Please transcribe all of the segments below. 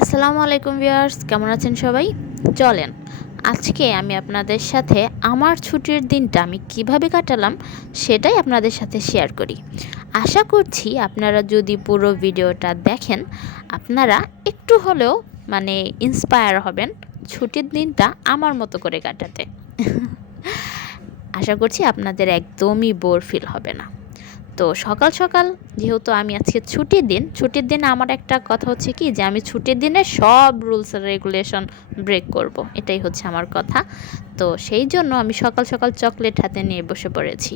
আসসালামু আলাইকুম ভিউয়ার্স, কেমন আছেন সবাই? চলেন আজকে আমি আপনাদের সাথে আমার ছুটির দিনটা আমি কিভাবে কাটালাম সেটাই আপনাদের সাথে শেয়ার করি। আশা করছি আপনারা যদি পুরো ভিডিওটা দেখেন আপনারা একটু হলেও ইন্সপায়ার হবেন ছুটির দিনটা আমার মতো করে কাটাতে। আশা করছি আপনাদের একদমই বোর ফিল হবে না। তো সকাল সকাল যেহেতু আমি আজকে ছুটির দিনে আমার একটা কথা হচ্ছে কি যে আমি ছুটির দিনে সব রুলস আর রেগুলেশন ব্রেক করব, এটাই হচ্ছে আমার কথা। তো সেই জন্য আমি সকাল সকাল চকলেট হাতে নিয়ে বসে পড়েছি,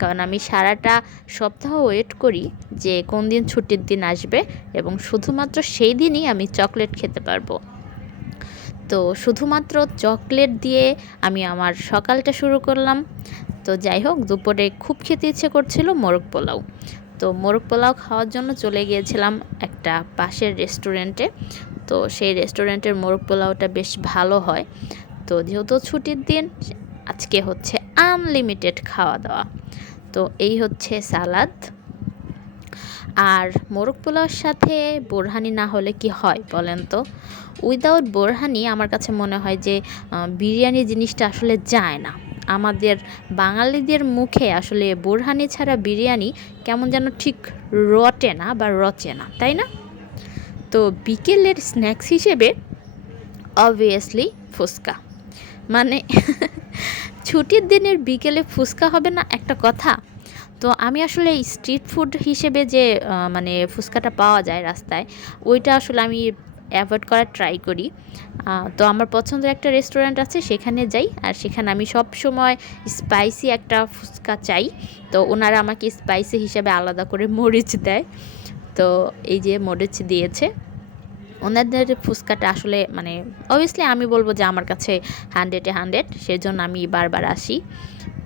কারণ আমি সারাটা সপ্তাহ ওয়েট করি যে কোন দিন ছুটির দিন আসবে এবং শুধুমাত্র সেই দিনই আমি চকলেট খেতে পারবো। তো শুধুমাত্র চকলেট দিয়ে আমি আমার সকালটা শুরু করলাম। তো যাই হোক, দুপুরে খুব খেতে ইচ্ছে করছিল মোরগ পোলাও। তো মোরগ পোলাও খাওয়ার জন্য চলে গিয়েছিলাম একটা পাশের রেস্টুরেন্টে। তো সেই রেস্টুরেন্টের মোরগ পোলাওটা বেশ ভালো হয়। তো যেহেতু ছুটির দিন, আজকে হচ্ছে আনলিমিটেড খাওয়া দাওয়া। তো এই হচ্ছে সালাদ, আর মোরগ পোলাওর সাথে বোরহানি না হলে কি হয় বলেন তো? উইদাউট বোরহানি আমার কাছে মনে হয় যে বিরিয়ানি জিনিসটা আসলে যায় না। আমাদের বাঙালিদের মুখে আসলে বোরহানি ছাড়া বিরিয়ানি কেমন যেন ঠিক রটে না বা রচে না, তাই না? তো বিকেলের স্ন্যাক্স হিসেবে অবভিয়াসলি ফুচকা, মানে ছুটির দিনের বিকেলে ফুচকা হবে না একটা কথা? তো আমি আসলে স্ট্রিট ফুড হিসেবে যে ফুচকাটা পাওয়া যায় রাস্তায়, ওইটা আসলে আমি অ্যাভয়েড করার ট্রাই করি। তো আমার পছন্দের একটা রেস্টুরেন্ট আছে, সেখানে যাই, আর সেখানে আমি সব সময় স্পাইসি একটা ফুচকা চাই। তো ওনারা আমাকে স্পাইসি হিসেবে আলাদা করে মরিচ দেয়। তো এই যে মরিচ দিয়েছে, ওনাদের ফুচকাটা আসলে অবভিয়াসলি আমি বলবো যে আমার কাছে 100-এ 100, সেজন্য আমি বারবার আসি।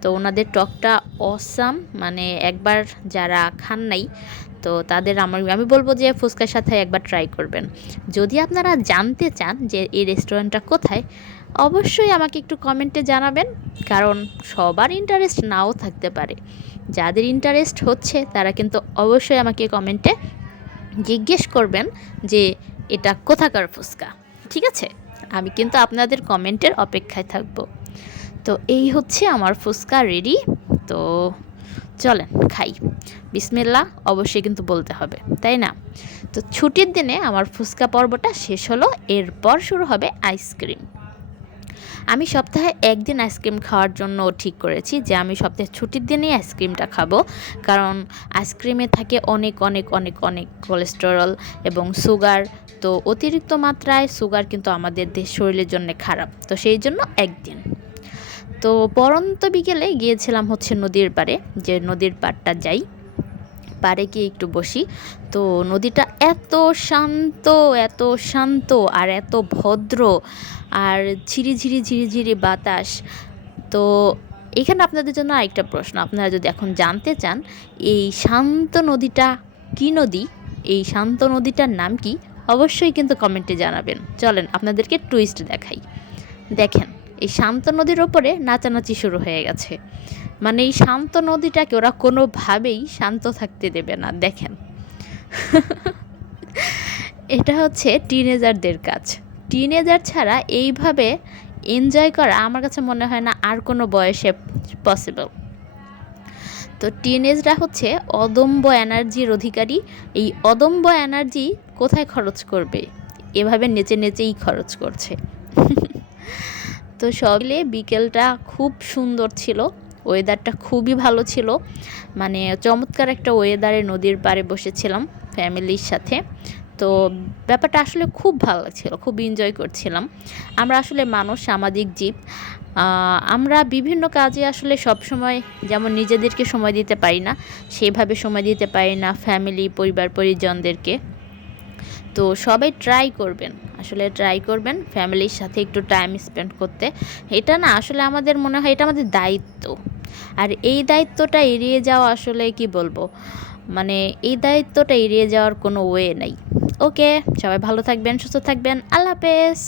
তো ওনাদের টকটা অসাম, একবার যারা খান নাই তো তাদের আমি বলবো যে ফুচকার সাথে একবার ট্রাই করবেন। যদি আপনারা জানতে চান যে এই রেস্টুরেন্টটা কোথায়, অবশ্যই আমাকে একটু কমেন্টে জানাবেন, কারণ সবার ইন্টারেস্ট নাও থাকতে পারে। যাদের ইন্টারেস্ট হচ্ছে তারা কিন্তু অবশ্যই আমাকে কমেন্টে জিজ্ঞেস করবেন যে এটা কোথাকার ফুচকা। ঠিক আছে, আমি কিন্তু আপনাদের কমেন্টের অপেক্ষায় থাকব। তো এই হচ্ছে আমার ফুচকা রেডি। তো চলেন খাই, বিসমিল্লাহ অবশ্যই কিন্তু বলতে হবে, তাই না? তো ছুটির দিনে আমার ফুচকা পর্বটা শেষ হলো, এরপর শুরু হবে আইসক্রিম। আমি সপ্তাহে একদিন আইসক্রিম খাওয়ার জন্য ঠিক করেছি যে আমি সপ্তাহে ছুটির দিনেই আইসক্রিমটা খাবো, কারণ আইসক্রিমে থাকে অনেক অনেক অনেক অনেক কোলেস্টেরল এবং সুগার। তো অতিরিক্ত মাত্রায় সুগার কিন্তু আমাদের শরীরের জন্য খারাপ, তো সেই জন্য একদিন। তো পরন্ত বিকেলে গিয়েছিলাম হচ্ছে নদীর পাড়ে, যে নদীর পাড়টা যাই, পাড়ে গিয়ে একটু বসি। তো নদীটা এত শান্ত, এত শান্ত আর এত ভদ্র, আর ঝিরিঝিরি ঝিরিঝিরি বাতাস। তো এখানে আপনাদের জন্য আরেকটা প্রশ্ন, আপনারা যদি এখন জানতে চান এই শান্ত নদীটা কী নদী, এই শান্ত নদীটার নাম কি, অবশ্যই কিন্তু কমেন্টে জানাবেন। চলেন আপনাদেরকে টুইস্ট দেখাই। দেখেন, এই শান্ত নদীর ওপরে নাচানাচি শুরু হয়ে গেছে। এই শান্ত নদীটাকে ওরা কোনোভাবেই শান্ত থাকতে দেবে না। দেখেন, এটা হচ্ছে টিনেজারদের কাজ। টিনেজার ছাড়া এইভাবে এনজয় করা আমার কাছে মনে হয় না আর কোনো বয়সে পসিবল। তো টিনেজরা হচ্ছে অদম্য এনার্জির অধিকারী। এই অদম্য এনার্জি কোথায় খরচ করবে? এভাবে নেচে নেচেই খরচ করছে। তো সকালে বিকেলটা খুব সুন্দর ছিল, ওয়েদারটা খুবই ভালো ছিল, চমৎকার একটা ওয়েদারে নদীর পাড়ে বসেছিলাম ফ্যামিলির সাথে। তো ব্যাপারটা আসলে খুব ভালো লাগছিল, খুব এনজয় করছিলাম। আমরা আসলে মানুষ, সামাজিক জীব। আমরা বিভিন্ন কাজে আসলে সব সময় যেমন নিজেদেরকে সময় দিতে পারি না, সেভাবে সময় দিতে পারি না ফ্যামিলি, পরিবার পরিজনদেরকে। তো সবাই ট্রাই করবেন ফ্যামিলির সাথে একটু টাইম স্পেন্ড করতে। এটা না আসলে আমাদের মনে হয় এটা আমাদের দায়িত্ব, আর এই দায়িত্বটা এড়িয়ে যাওয়া আসলে কি বলবো, এই দায়িত্বটা এড়িয়ে যাওয়ার কোনো ওয়ে নেই। ওকে, সবাই ভালো থাকবেন, সুস্থ থাকবেন, আল্লাহ হাফেজ।